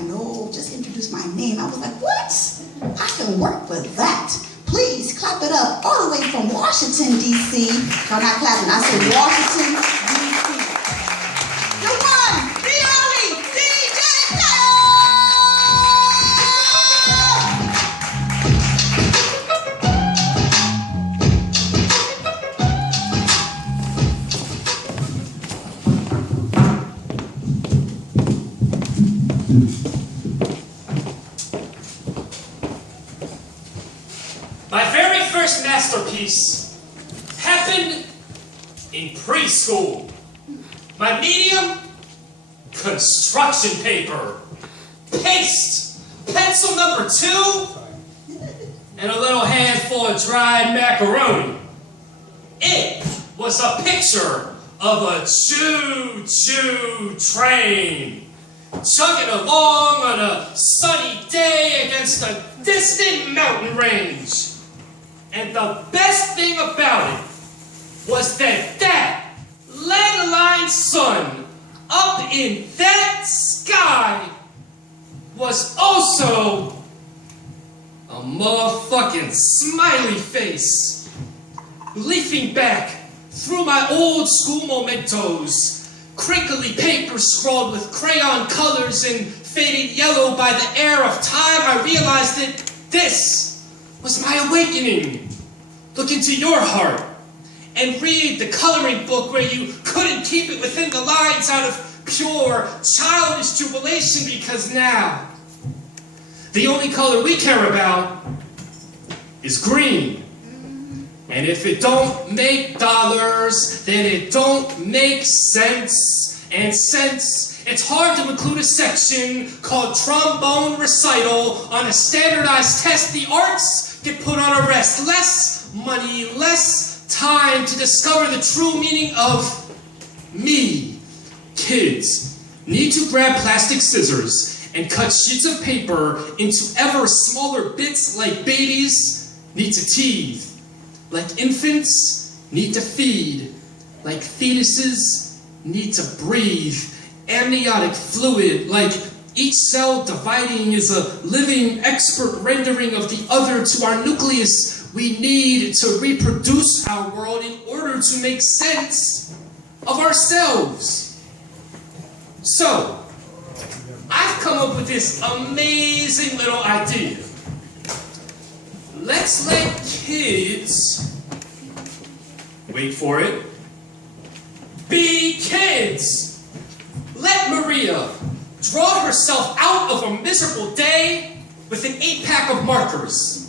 like, no, just introduce my name. I was like, what? I can work with that. Please clap it up all the way from Washington, D.C. I'm not clapping, I said Washington, D.C. The one, the only, DJ My very first masterpiece happened in preschool. My medium, construction paper, paste, pencil number 2, and a little handful of dried macaroni. It was a picture of a choo-choo train chugging along on a sunny day against a distant mountain range. And the best thing about it was that lead-lined sun up in that sky was also a motherfucking smiley face leafing back through my old school mementos, crinkly paper scrawled with crayon colors and faded yellow by the air of time. I realized that this was my awakening. Look into your heart and read the coloring book where you couldn't keep it within the lines out of pure childish jubilation, because now the only color we care about is green. And if it don't make dollars, then it don't make sense. And since it's hard to include a section called trombone recital on a standardized test, the arts get put on a rest. Less money, less time to discover the true meaning of me. Kids need to grab plastic scissors and cut sheets of paper into ever smaller bits like babies need to teeth, like infants need to feed, like fetuses need to breathe, amniotic fluid, like each cell dividing is a living expert rendering of the other to our nucleus. We need to reproduce our world in order to make sense of ourselves. So, I've come up with this amazing little idea. Let's let kids, wait for it, be kids. Let Maria draw herself out of a miserable day with an 8-pack of markers.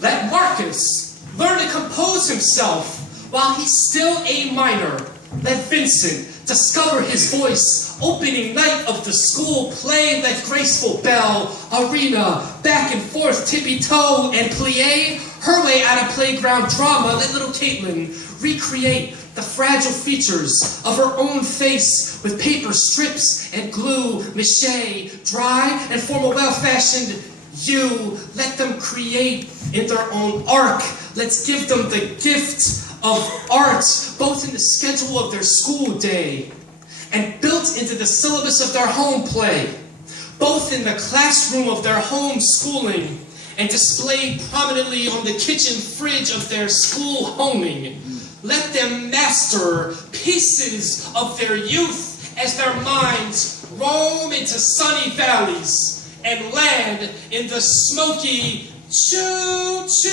Let Marcus learn to compose himself while he's still A minor. Let Vincent discover his voice, opening night of the school play. Let graceful Belle, Arena, back and forth, tippy-toe, and plie her way out of playground drama. Let little Caitlin recreate the fragile features of her own face with paper strips and glue, mache, dry, and form a well-fashioned you. Let them create in their own arc. Let's give them the gift of art, both in the schedule of their school day and built into the syllabus of their home play, both in the classroom of their home schooling and displayed prominently on the kitchen fridge of their school homing. Let them master pieces of their youth as their minds roam into sunny valleys and land in the smoky choo-choo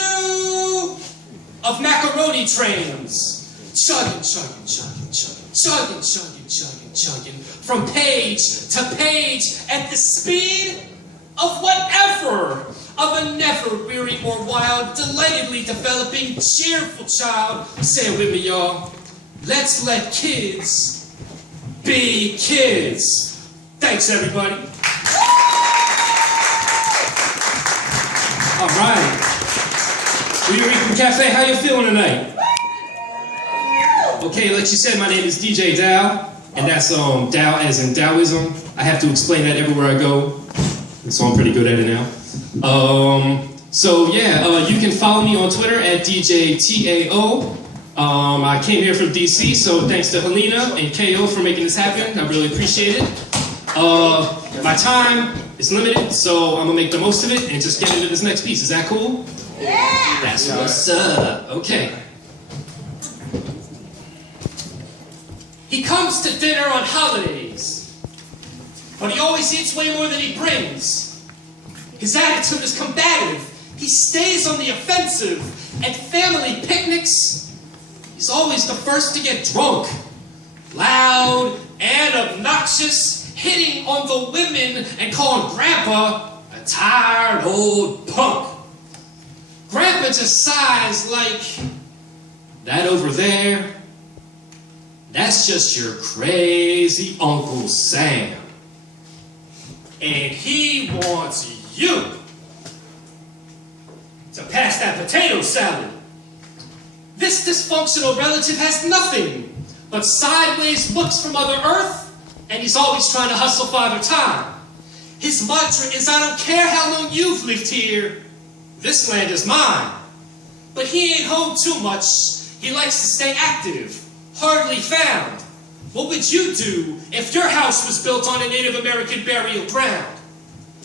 of macaroni trains. Chugging, chugging, chugging, chugging, chugging, chugging, chugging, chugging, from page to page at the speed of whatever, of a never weary or wild, delightedly developing, cheerful child. Say it with me, y'all. Let's let kids be kids. Thanks, everybody. All right. Nuyorican Cafe, how you feeling tonight? Okay, like she said, my name is DJ Dow, and that's Dow as in Taoism. I have to explain that everywhere I go, so I'm pretty good at it now. You can follow me on Twitter at DJTAO. I came here from DC, so thanks to Helena and KO for making this happen. I really appreciate it. My time is limited, so I'm gonna make the most of it and just get into this next piece. Is that cool? Yeah! That's what's up. Okay. He comes to dinner on holidays, but he always eats way more than he brings. His attitude is combative. He stays on the offensive. At family picnics, he's always the first to get drunk. Loud and obnoxious, hitting on the women and calling Grandpa a tired old punk. Grandpa just sighs like, that over there, that's just your crazy Uncle Sam. And he wants you to pass that potato salad. This dysfunctional relative has nothing but sideways looks from Mother Earth, and he's always trying to hustle Father Time. His mantra is, I don't care how long you've lived here, this land is mine. But he ain't home too much. He likes to stay active, hardly found. What would you do if your house was built on a Native American burial ground?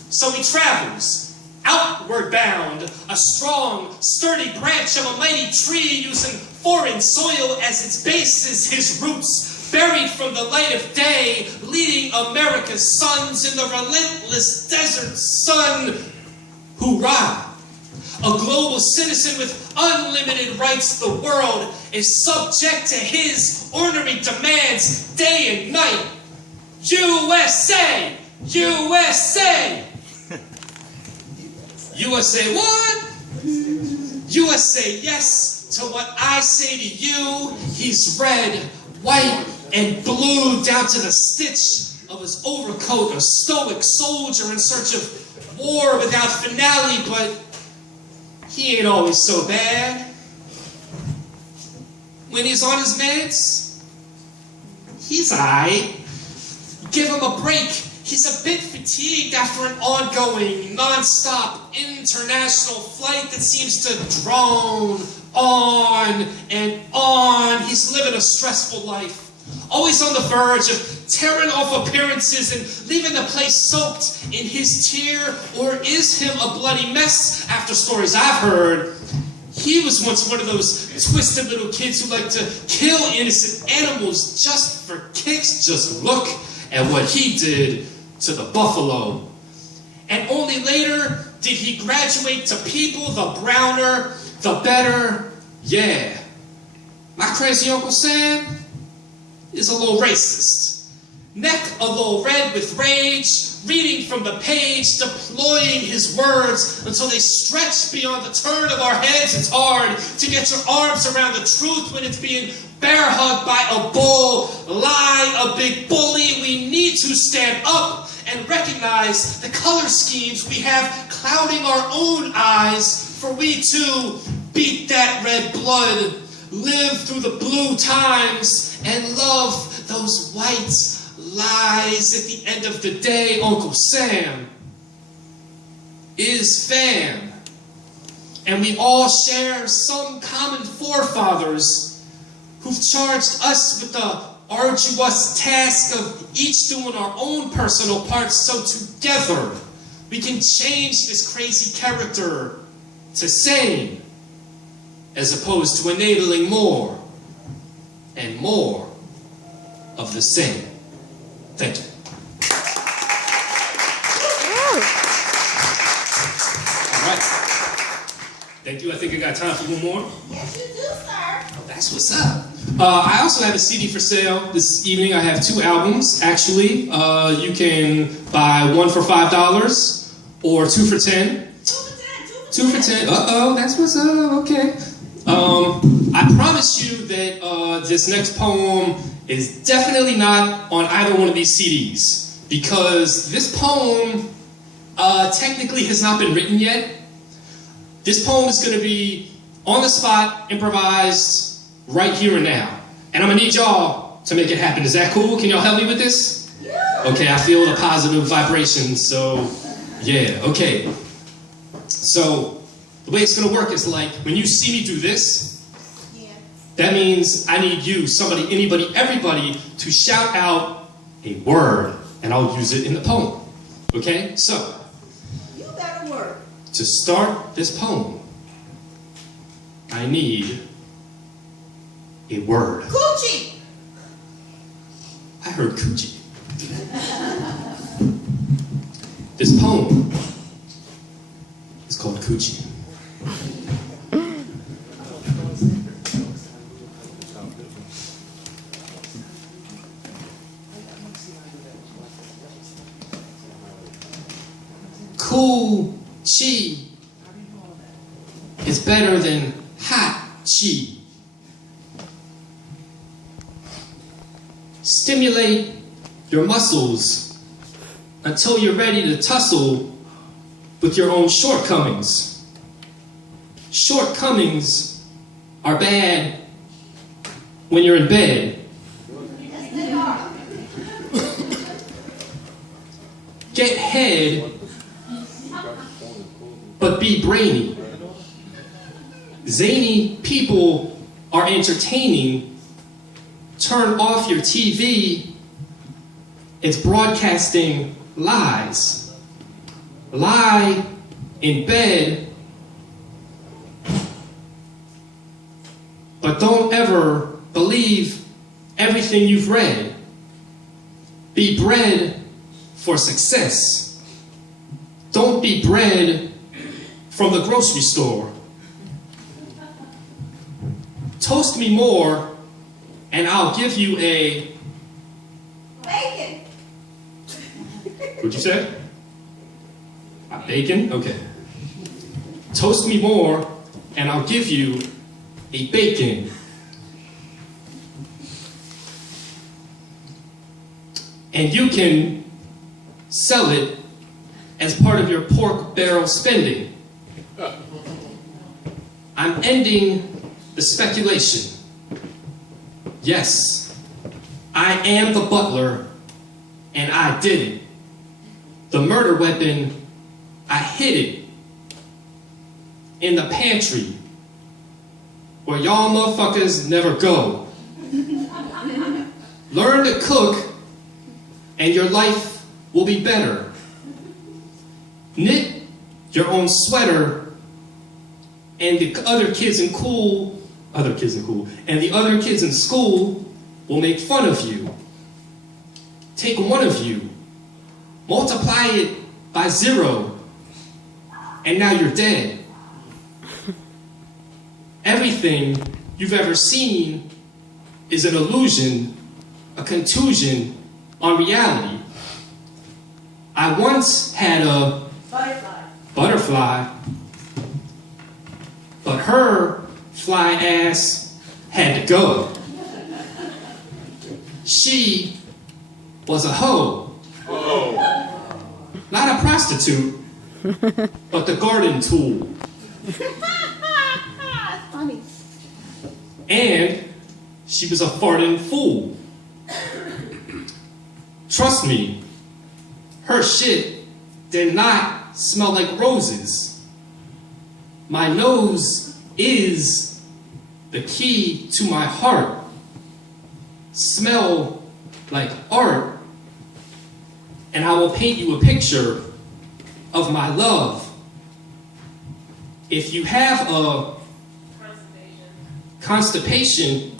So he travels, outward bound, a strong, sturdy branch of a mighty tree using foreign soil as its basis, his roots buried from the light of day, leading America's sons in the relentless desert sun. Hoorah! A global citizen with unlimited rights, the world is subject to his ornery demands day and night. USA! USA! USA what? USA yes to what I say to you. He's red, white, and blue down to the stitch of his overcoat. A stoic soldier in search of war without finale, but he ain't always so bad. When he's on his meds, he's aight. Give him a break. He's a bit fatigued after an ongoing, non-stop international flight that seems to drone on and on. He's living a stressful life, always on the verge of tearing off appearances and leaving the place soaked in his tear. Or is him a bloody mess? After stories I've heard, he was once one of those twisted little kids who like to kill innocent animals just for kicks. Just look at what he did to the buffalo. And only later did he graduate to people, the browner, the better. Yeah, my crazy Uncle Sam is a little racist. Neck a little red with rage, reading from the page, deploying his words until they stretch beyond the turn of our heads. It's hard to get your arms around the truth when it's being bear hugged by a bull. Lie, a big bully. We need to stand up and recognize the color schemes we have clouding our own eyes, for we too beat that red blood, live through the blue times, and love those white lies. At the end of the day, Uncle Sam is fam. And we all share some common forefathers who've charged us with the arduous task of each doing our own personal parts, so together we can change this crazy character to sane, as opposed to enabling more and more of the same. Thank you. All right. Thank you. I think I got time for one more. Yes, you do, sir. Oh, that's what's up. I also have a CD for sale this evening. I have 2 albums, actually. You can buy one for $5 or 2 for 10. 2 for 10. Uh-oh, that's what's up. Okay. I promise you that this next poem is definitely not on either one of these CDs, because this poem technically has not been written yet. This poem is going to be on the spot, improvised, right here and now. And I'm going to need y'all to make it happen. Is that cool? Can y'all help me with this? Yeah. Okay, I feel the positive vibrations, so yeah, okay. So the way it's going to work is like, when you see me do this, that means I need you, somebody, anybody, everybody, to shout out a word and I'll use it in the poem. Okay? So, You better work. to start this poem, I need a word. Coochie. I heard coochie. This poem is called Coochie. Coochie is better than hot chi. Stimulate your muscles until you're ready to tussle with your own shortcomings. Shortcomings are bad when you're in bed. Yes, they are. Get head, but be brainy. Zany people are entertaining. Turn off your TV. It's broadcasting lies. Lie in bed, but don't ever believe everything you've read. Be bred for success. Don't be bred from the grocery store. Toast me more, and I'll give you a... Bacon. What'd you say? A bacon? Okay. Toast me more, and I'll give you a bacon. And you can sell it as part of your pork barrel spending. I'm ending the speculation. Yes, I am the butler, and I did it. The murder weapon, I hid it in the pantry where y'all motherfuckers never go. Learn to cook, and your life will be better. Knit your own sweater, and the other kids in school will make fun of you. Take one of you, multiply it by 0, and now you're dead. Everything you've ever seen is an illusion, a contusion on reality. I once had a butterfly, but her fly ass had to go. She was a hoe. Not a prostitute, but the garden tool. Funny. And she was a farting fool. Trust me, her shit did not smell like roses. My nose is the key to my heart. Smell like art, and I will paint you a picture of my love. If you have a constipation,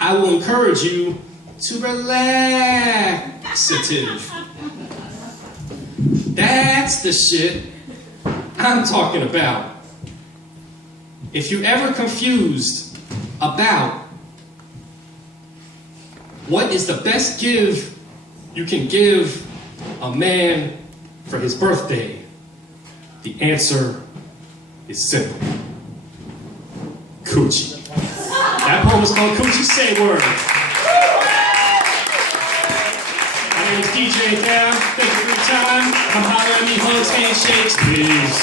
I will encourage you to relaxative. That's the shit I'm talking about. If you're ever confused about what is the best gift you can give a man for his birthday, the answer is simple. Coochie. That poem is called Coochie. Say word. My name is DJ Down. Thank you for your time. Come holler at me. Hugs, handshakes. Peace.